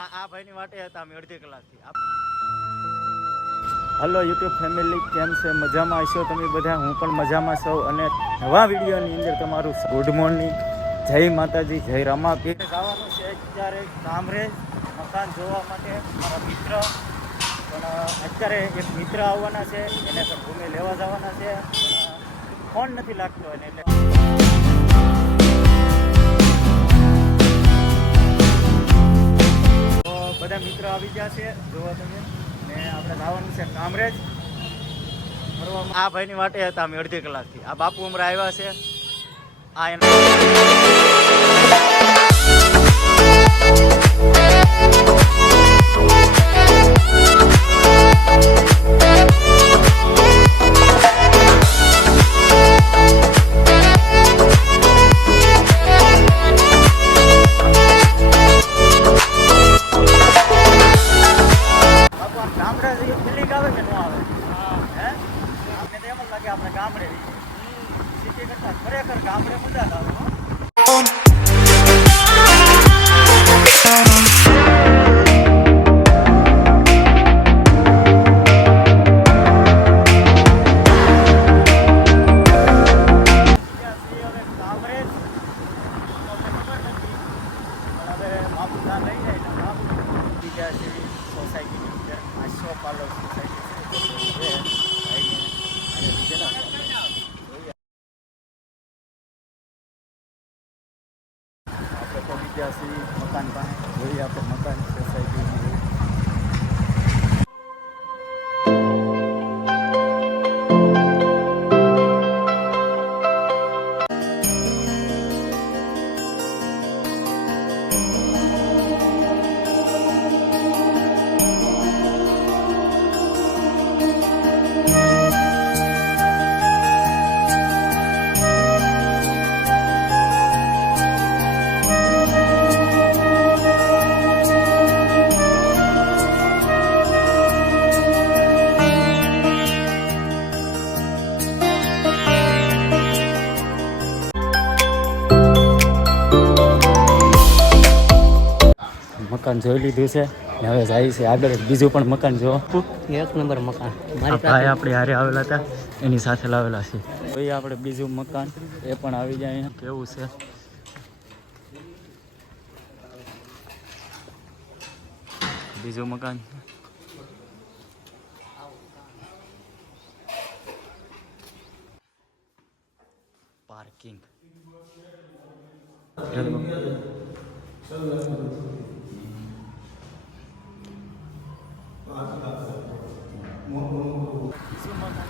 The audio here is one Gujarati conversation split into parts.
આ ભાઈની વાટે હતા અમે અડધી કલાકથી. હલો યુટ્યુબ ફેમિલી, કેમ છે? મજામાં હશો તમે બધા? હું પણ મજામાં છું અને નવા વિડીયોની અંદર તમારું ગુડ મોર્નિંગ. જય માતાજી, જય રમાપીર. જવાનું છે અત્યારે કામરેજ મકાન જોવા માટે. મારા મિત્ર પણ અત્યારે એક મિત્ર આવવાના છે, એને પણ ભૂમિ લેવા જવાના છે. ફોન નથી લાગતો એને એટલે બધા મિત્રો આવી ગયા છે જોવા તમે. ને આપણે જવાનું છે કામરેજ ફરવામાં. આ ભાઈની વાટે હતા અમે અડધી કલાકથી. આ બાપુ હમણાં આવ્યા છે. આ એના આપણે ગામડે સિટી કરતા ખરેખર ગામડે મજા આવે. સોસાયટીની અંદર આશો પાર્લર સોસાયટી છે. મકાન પાસે જોઈએ આપણે મકાન સોસાયટીની. મકાન જોઈ લીધું છે ને હવે જાય છે આગળ બીજું પણ મકાન જો. એક નંબર મકાન ભાઈ આપણે હારે આવેલા હતા એની સાથે લાવેલા છે. ભાઈ આપણે બીજું મકાન એ પણ આવી જાય. અહીંયા કેવું છે બીજું મકાન. પાર્કિંગ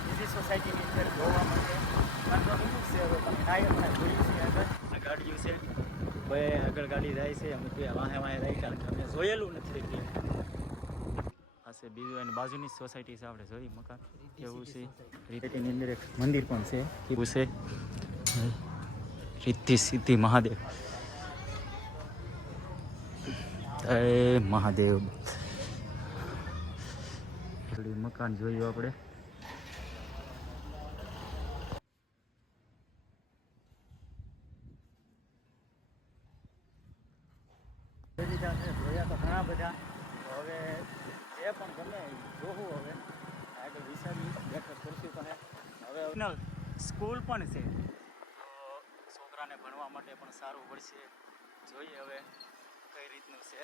બીજી સોસાયટીની અંદર જોવા માટે છે. હવે તમે નાયકમાં જોયું છે આગળ આ ગાડીઓ છે. ભાઈ આગળ ગાડી જાય છે. અમે ત્યાં વાહે વાહે રહી કારણ કે અમે જોયેલું નથી એટલે આ છે બીજું. એની બાજુની સોસાયટી છે. આપણે જોઈ મકાન કેવું છે. સોસાયટીની અંદર એક મંદિર પણ છે. કેવું છે રિદ્ધિ સિદ્ધિ મહાદેવ. જય મહાદેવ. મકાન જોયું આપણે. જોયા તો ઘણા બધા. હવે જે પણ ગમે જોવું હવે આગળ વિચારી બેઠક કરશું. પણ હવે સ્કૂલ પણ છે તો છોકરાને ભણવા માટે પણ સારું પડશે. જોઈએ હવે કઈ રીતનું છે.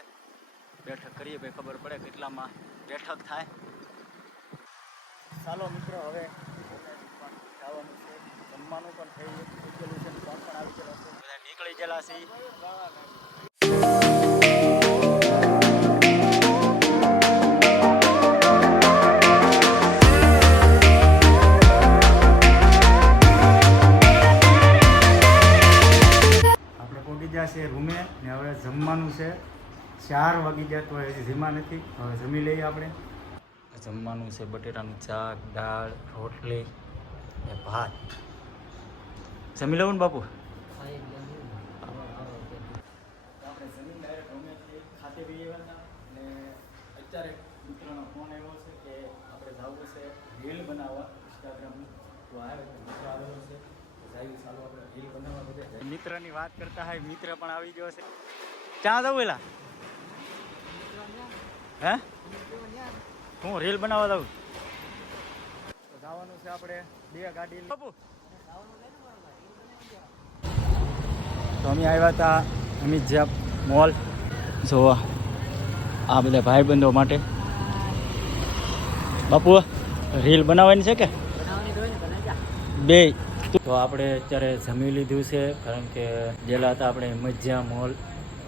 બેઠક કરીએ ભાઈ ખબર પડે કેટલામાં બેઠક થાય. ચાલો મિત્રો હવે જવાનું છે. જમવાનું પણ થઈ ગયેલું છે. ફોન પણ આવી ગયેલો છે. બધા નીકળી ગયેલા છે. આપણે પહોંચી ગયા છે રૂમે ને હવે જમવાનું છે. 4 વાગી ગયા તો હજી જમ્યા નથી. હવે જમી લઈએ આપણે. જમવાનું છે બટેટાનું શાક, દાળ, રોટલી ને ભાત. જમી લઉં ને બાપુ? આપણે જમીન ડાયરેક્ટ રૂમે ખાતે બી આવ્યા હતા ને અત્યારે મિત્રનો ફોન આવ્યો છે કે આપણે જવું છે રીલ બનાવવા ઇન્સ્ટાગ્રામની. તો આવે મિત્ર આવેલો છે. ચાલો આપણે રીલ બનાવવા બધા મિત્રની વાત કરતા હોય. મિત્ર પણ આવી ગયો છે. ક્યાં જવું એલા? હે હું રીલ બનાવવા દઉં તો જવાનું છે આપણે 2 ગાડી બાપુ તો અમે આવ્યા હતા અમિત જ્યાં મોલ જોવા આ બધા ભાઈબંધો માટે બાપુ રીલ બનાવવાની છે કે બે તો આપણે અત્યારે જમી લીધું છે કારણ કે ગયેલા હતા આપણે મજ્જા મોલ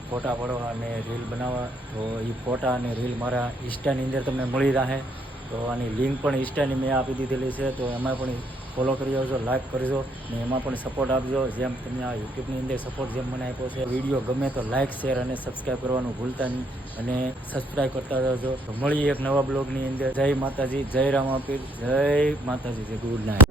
ફોટા પાડવા અને રીલ બનાવવા તો એ ફોટા અને રીલ મારા ઇન્સ્ટાની અંદર તમને મળી રહે તો આની લિંક પણ ઇન્સ્ટાની મેં આપી દીધેલી છે તો એમાં પણ ફોલો કરી આવજો લાઈક કરજો ને એમાં પણ સપોર્ટ આપજો જેમ તમે આ યુટ્યુબની અંદર સપોર્ટ જેમ મને આપ્યો છે વિડીયો ગમે તો લાઈક શેર અને સબસ્ક્રાઈબ કરવાનું ભૂલતા નહીં અને સબસ્ક્રાઈબ કરતા રહેજો તો મળીએ એક નવા બ્લોગની અંદર જય માતાજી જય રામાપીર જય માતાજી જય ગુડ નાઇટ